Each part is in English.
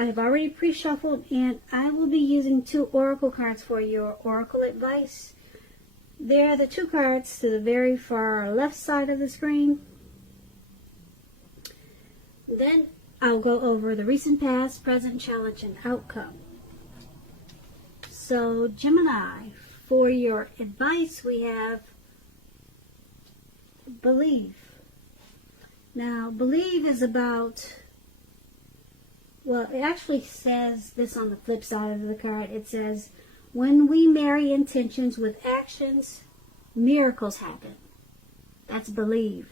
I have already pre-shuffled, and I will be using 2 oracle cards for your oracle advice. They're the 2 cards to the very far left side of the screen. Then I'll go over the recent, past, present, challenge, and outcome. So, Gemini, for your advice, we have believe. Now, believe is about, well, it actually says this on the flip side of the card. It says, when we marry intentions with actions, miracles happen. That's believe.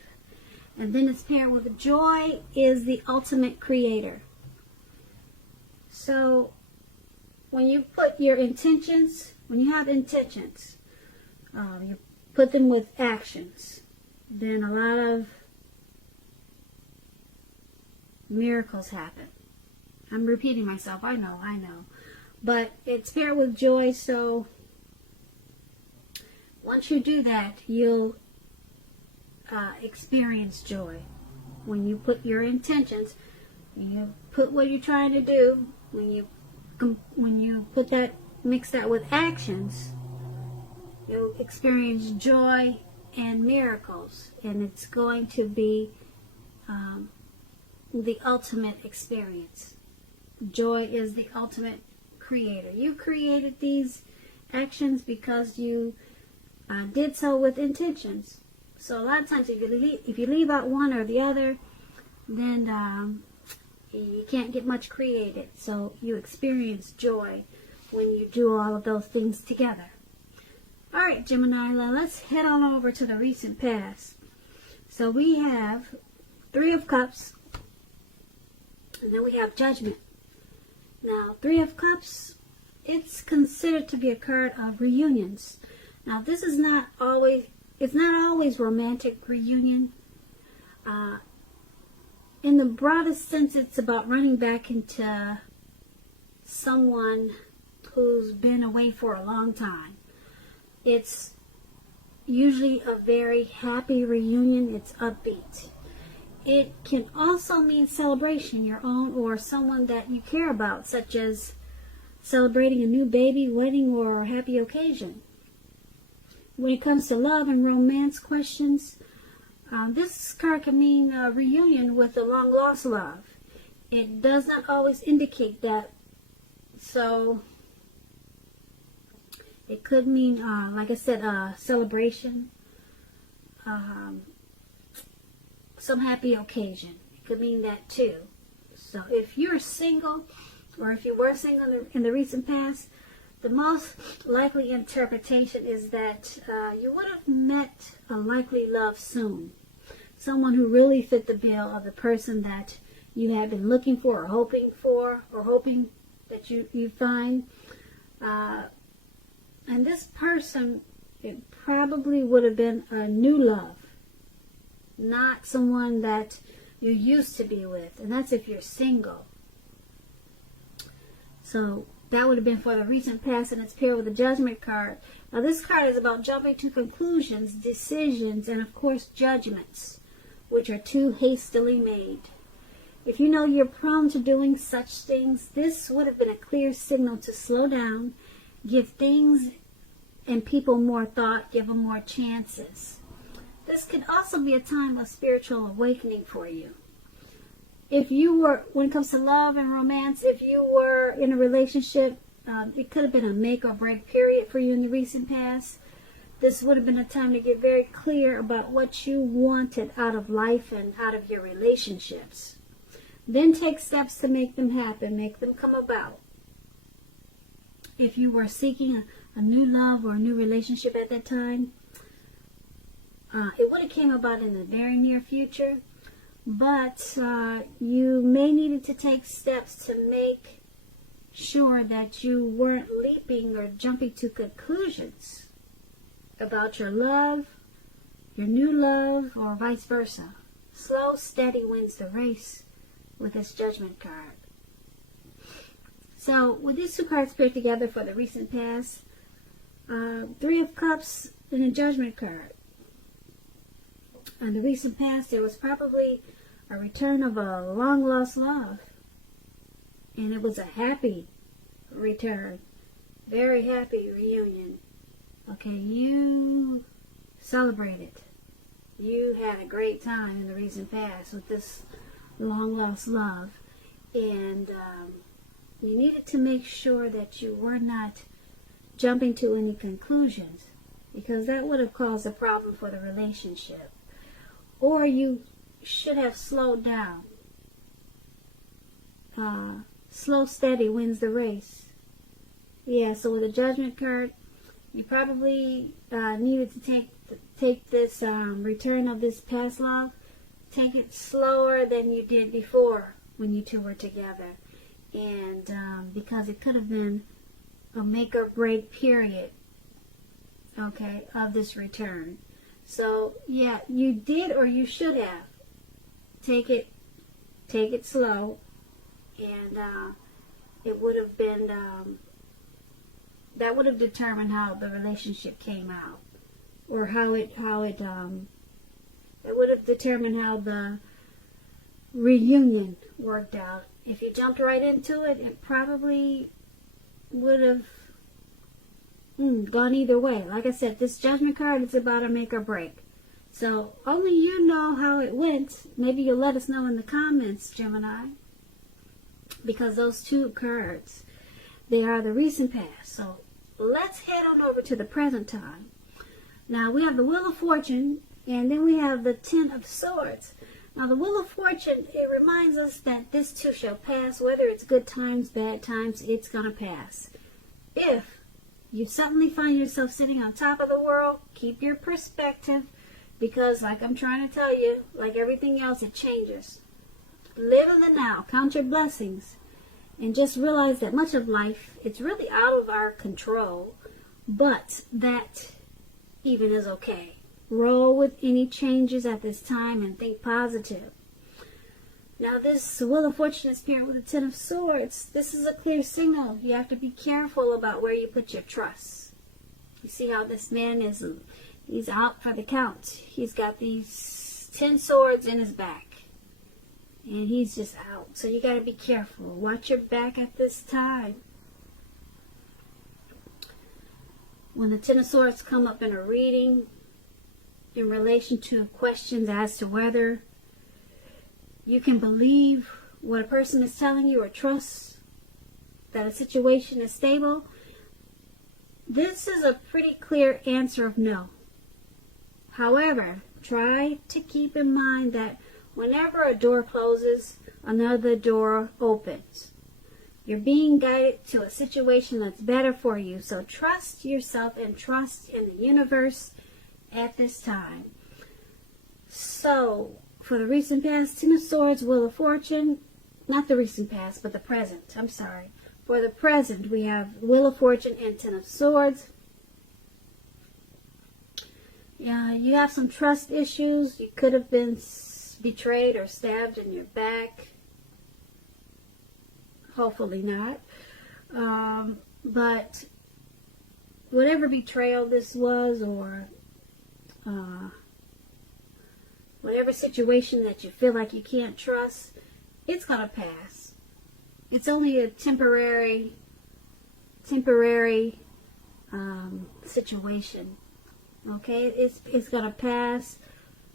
And then it's paired with joy is the ultimate creator. So, when you put your intentions, when you have intentions, you put them with actions, then a lot of miracles happen. I'm repeating myself, I know. But it's paired with joy, so once you do that, you'll experience joy. When you put your intentions, when you put what you're trying to do, when you put that, mix that with actions, you'll experience joy and miracles, and it's going to be the ultimate experience. Joy is the ultimate creator. You created these actions because you did so with intentions. So a lot of times, if you leave out one or the other, then you can't get much created. So you experience joy when you do all of those things together. All right, Gemini, let's head on over to the recent past. So we have 3 of Cups, and then we have Judgment. Now, 3 of Cups, it's considered to be a card of reunions. Now, this is not always, it's not always romantic reunion. In the broadest sense, it's about running back into someone who's been away for a long time. It's usually a very happy reunion. It's upbeat. It can also mean celebration, your own or someone that you care about, such as celebrating a new baby, wedding, or a happy occasion. When it comes to love and romance questions, this card can mean a reunion with a long-lost love. It does not always indicate that. So it could mean, like I said, a celebration, some happy occasion. It could mean that too. So if you're single, or if you were single in the recent past, the most likely interpretation is that you would have met a likely love soon. Someone who really fit the bill of the person that you have been looking for, or hoping that you find. And this person, it probably would have been a new love, not someone that you used to be with. And that's if you're single. So that would have been for the recent past, and it's paired with the Judgment card. Now this card is about jumping to conclusions, decisions, and of course judgments, which are too hastily made. If you know you're prone to doing such things, this would have been a clear signal to slow down, give things and people more thought, give them more chances. This could also be a time of spiritual awakening for you. If you were, when it comes to love and romance, if you were in a relationship, it could have been a make or break period for you in the recent past. This would have been a time to get very clear about what you wanted out of life and out of your relationships. Then take steps to make them happen, make them come about. If you were seeking a new love or a new relationship at that time, it would have came about in the very near future. But you may needed to take steps to make sure that you weren't leaping or jumping to conclusions about your love, your new love, or vice versa. Slow, steady wins the race with this Judgment card. So with these 2 cards paired together for the recent past, 3 of Cups and a Judgment card. In the recent past, there was probably a return of a long-lost love. And it was a happy return. Very happy reunion. Okay, you celebrated. You had a great time in the recent past with this long lost love. And you needed to make sure that you were not jumping to any conclusions, because that would have caused a problem for the relationship. Or you should have slowed down. Slow, steady wins the race. Yeah, so with the Judgment card, you probably needed to take this return of this past love, take it slower than you did before when you two were together. And because it could have been a make or break period, okay, of this return. So yeah, you did, or you should have. Take it slow, and it would have been that would have determined how the relationship came out, or it would have determined how the reunion worked out. If you jumped right into it, it probably would have gone either way. Like I said, this Judgment card is about a make or break. So only you know how it went. Maybe you'll let us know in the comments, Gemini. Because those two cards, they are the recent past. So let's head on over to the present time. Now we have the Wheel of Fortune, and then we have the Ten of Swords. Now the Wheel of Fortune, it reminds us that this too shall pass. Whether it's good times, bad times, it's going to pass. If you suddenly find yourself sitting on top of the world, keep your perspective, because like I'm trying to tell you, like everything else, it changes. Live in the now, count your blessings, and just realize that much of life, it's really out of our control, but that even is okay. Roll with any changes at this time and think positive. Now this Wheel of Fortune is paired with the Ten of Swords. This is a clear signal. You have to be careful about where you put your trust. You see how this man he's out for the count. He's got these 10 swords in his back. And he's just out. So you got to be careful. Watch your back at this time. When the Ten of Swords come up in a reading, in relation to questions as to whether you can believe what a person is telling you or trust that a situation is stable, this is a pretty clear answer of no. However, try to keep in mind that whenever a door closes, another door opens. You're being guided to a situation that's better for you. So trust yourself and trust in the universe at this time. So, for the recent past, Ten of Swords, Wheel of Fortune, not the recent past, but the present. I'm sorry. For the present, we have Wheel of Fortune and Ten of Swords. Yeah, you have some trust issues. You could have been betrayed or stabbed in your back. Hopefully not. But whatever betrayal this was, or whatever situation that you feel like you can't trust, it's going to pass. It's only a temporary situation. Okay? It's going to pass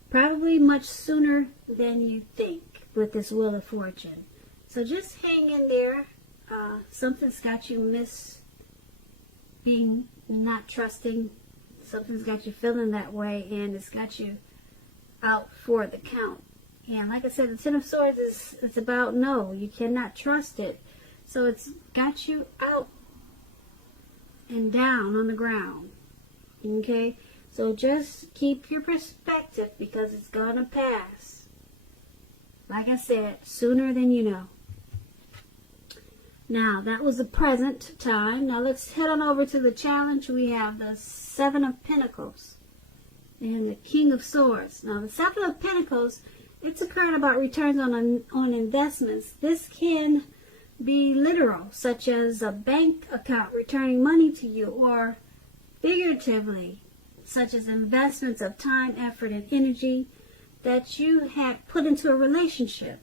probably much sooner than you think with this Wheel of Fortune. So just hang in there. Something's got you being not trusting. Something's got you feeling that way, and it's got you out for the count. And like I said, the Ten of Swords it's about no. You cannot trust it. So it's got you out and down on the ground. Okay? So just keep your perspective, because it's going to pass. Like I said, sooner than you know. Now, that was the present time. Now, let's head on over to the challenge. We have the Seven of Pentacles and the King of Swords. Now, the Seven of Pentacles, it's a card about returns on investments. This can be literal, such as a bank account returning money to you, or figuratively, such as investments of time, effort, and energy that you had put into a relationship.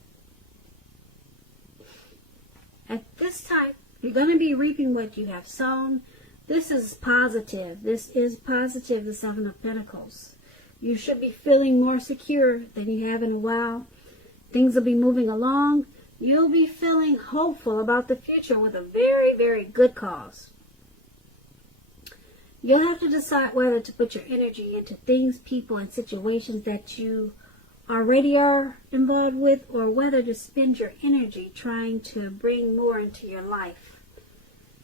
At this type, you're going to be reaping what you have sown. This is positive. This is positive, the Seven of Pentacles. You should be feeling more secure than you have in a while. Things will be moving along. You'll be feeling hopeful about the future with a very, very good cause. You'll have to decide whether to put your energy into things, people, and situations that you already are involved with, or whether to spend your energy trying to bring more into your life.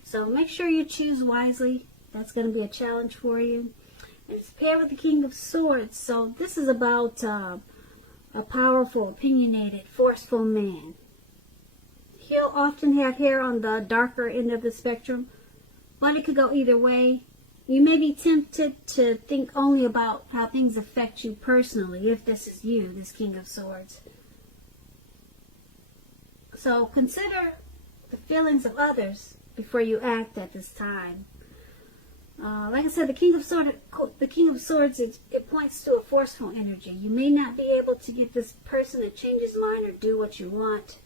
So make sure you choose wisely. That's going to be a challenge for you. And it's paired with the King of Swords. So this is about a powerful, opinionated, forceful man. He'll often have hair on the darker end of the spectrum, but it could go either way. You may be tempted to think only about how things affect you personally, if this is you, this King of Swords. So consider the feelings of others before you act at this time. Like I said, the King of Swords, it points to a forceful energy. You may not be able to get this person to change his mind or do what you want.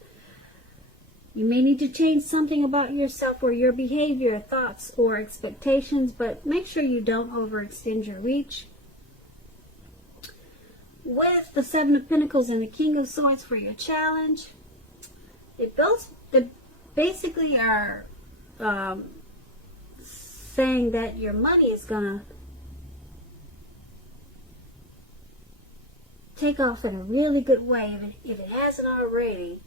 You may need to change something about yourself or your behavior, thoughts, or expectations, but make sure you don't overextend your reach. With the Seven of Pentacles and the King of Swords for your challenge, they basically are saying that your money is going to take off in a really good way if it hasn't already.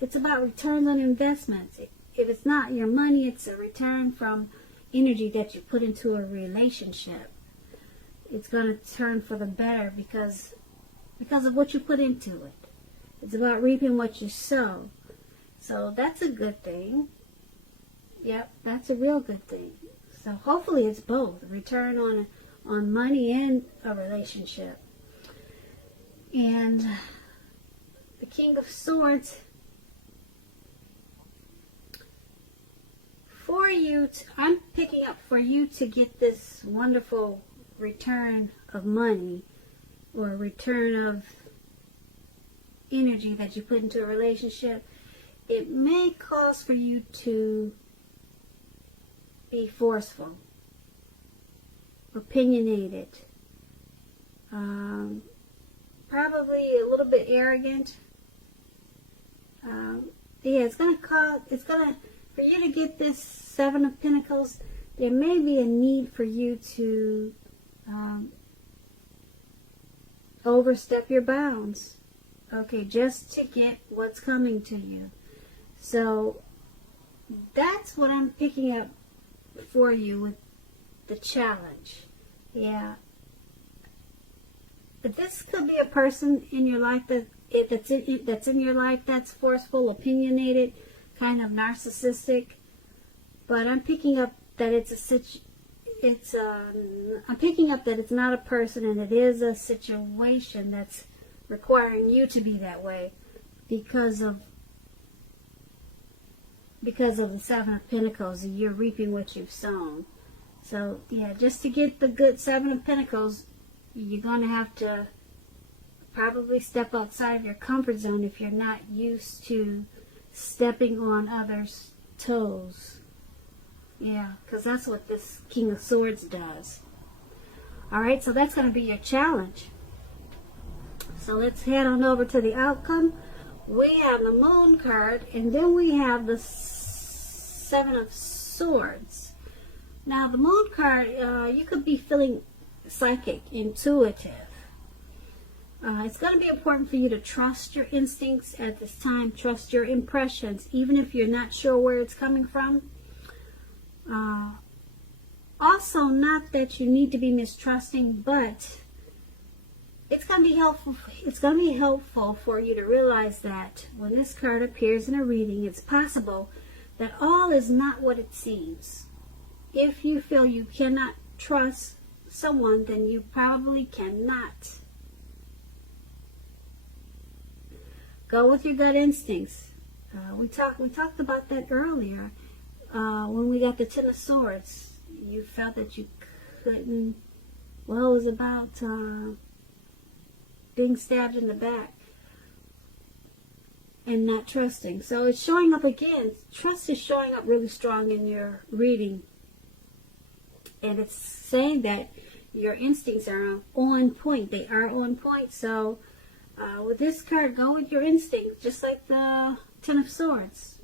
It's about returns on investments. If it's not your money, it's a return from energy that you put into a relationship. It's going to turn for the better because of what you put into it. It's about reaping what you sow. So that's a good thing. Yep, that's a real good thing. So hopefully it's both, a return on money and a relationship. And the King of Swords, for you, I'm picking up for you to get this wonderful return of money or a return of energy that you put into a relationship. It may cause for you to be forceful, opinionated, probably a little bit arrogant. Yeah, for you to get this Seven of Pentacles, there may be a need for you to overstep your bounds, okay, just to get what's coming to you. So that's what I'm picking up for you with the challenge. Yeah. But this could be a person in your life that's in your life that's forceful, opinionated, kind of narcissistic. But I'm picking up that I'm picking up that it's not a person, and it is a situation that's requiring you to be that way because of the Seven of Pentacles. You're reaping what you've sown. So yeah, just to get the good Seven of Pentacles, you're going to have to probably step outside of your comfort zone if you're not used to stepping on others' toes. Yeah, because that's what this King of Swords does. Alright, so that's going to be your challenge. So let's head on over to the outcome. We have the Moon card, and then we have the Seven of Swords. Now, the Moon card, you could be feeling psychic, intuitive. It's going to be important for you to trust your instincts at this time. Trust your impressions, even if you're not sure where it's coming from. Also, not that you need to be mistrusting, but it's going to be helpful. It's going to be helpful for you to realize that when this card appears in a reading, it's possible that all is not what it seems. If you feel you cannot trust someone, then you probably cannot. Go with your gut instincts. We talked about that earlier when we got the Ten of Swords. You felt that you couldn't. Well, it was about being stabbed in the back. and not trusting. So it's showing up again. Trust is showing up really strong in your reading. And it's saying that your instincts are on point. They are on point. So with this card, go with your instincts, just like the Ten of Swords.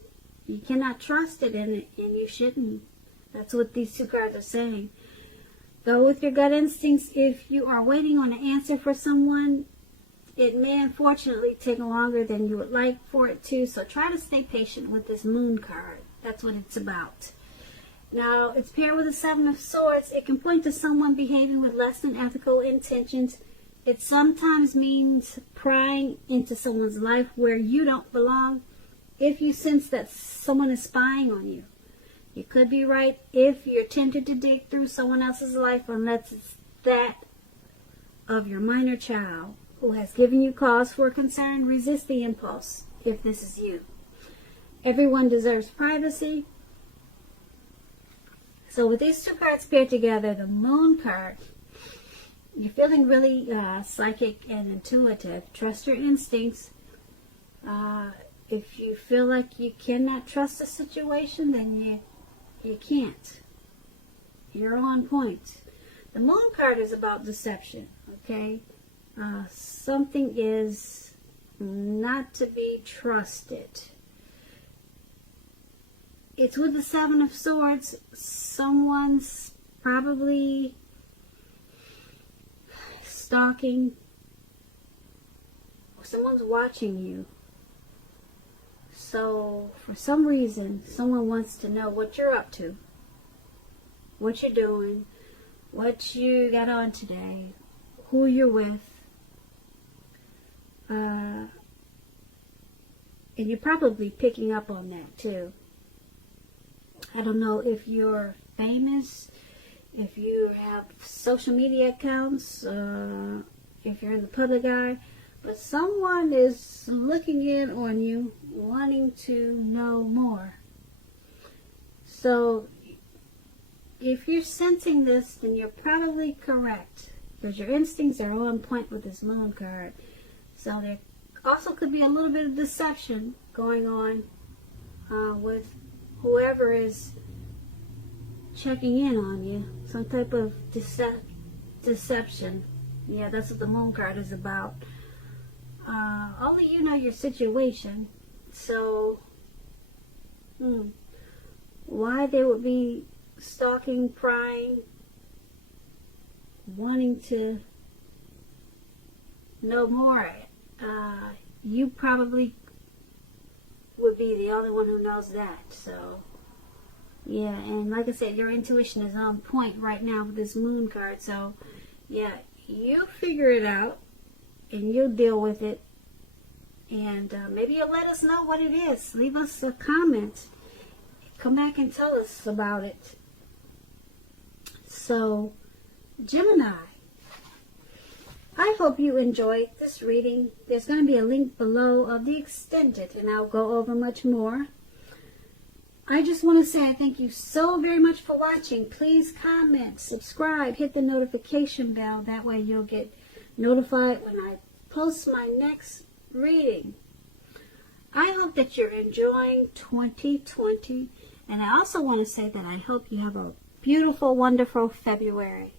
You cannot trust it, and you shouldn't. That's what these two cards are saying. Go with your gut instincts. If you are waiting on an answer for someone, it may unfortunately take longer than you would like for it to. So try to stay patient with this Moon card. That's what it's about. Now, it's paired with the Seven of Swords. It can point to someone behaving with less than ethical intentions. It sometimes means prying into someone's life where you don't belong if you sense that someone is spying on you. You could be right if you're tempted to dig through someone else's life, unless it's that of your minor child who has given you cause for concern. Resist the impulse if this is you. Everyone deserves privacy. So with these two cards paired together, the Moon card, you're feeling really psychic and intuitive. Trust your instincts. If you feel like you cannot trust a situation, then you can't. You're on point. The Moon card is about deception, okay? Something is not to be trusted. It's with the Seven of Swords. Someone's probably stalking, or someone's watching you. So, for some reason, someone wants to know what you're up to, what you're doing, what you got on today, who you're with. And you're probably picking up on that, too. I don't know if you're famous, if you have social media accounts, if you're in the public eye, but someone is looking in on you, wanting to know more. So, if you're sensing this, then you're probably correct, because your instincts are on point with this Moon card. So there also could be a little bit of deception going on with whoever is checking in on you. Some type of deception. Yeah, that's what the Moon card is about. Only you know your situation. So, why they would be stalking, prying, wanting to know more, you probably would be the only one who knows that. So, yeah, and like I said, your intuition is on point right now with this Moon card. So, yeah, you figure it out, and you'll deal with it. And maybe you'll let us know what it is. Leave us a comment. Come back and tell us about it. So, Gemini, I hope you enjoyed this reading. There's going to be a link below of the extended, and I'll go over much more. I just want to say thank you so very much for watching. Please comment, subscribe, hit the notification bell. That way you'll get notified when I post my next reading. I hope that you're enjoying 2020, and I also want to say that I hope you have a beautiful, wonderful February.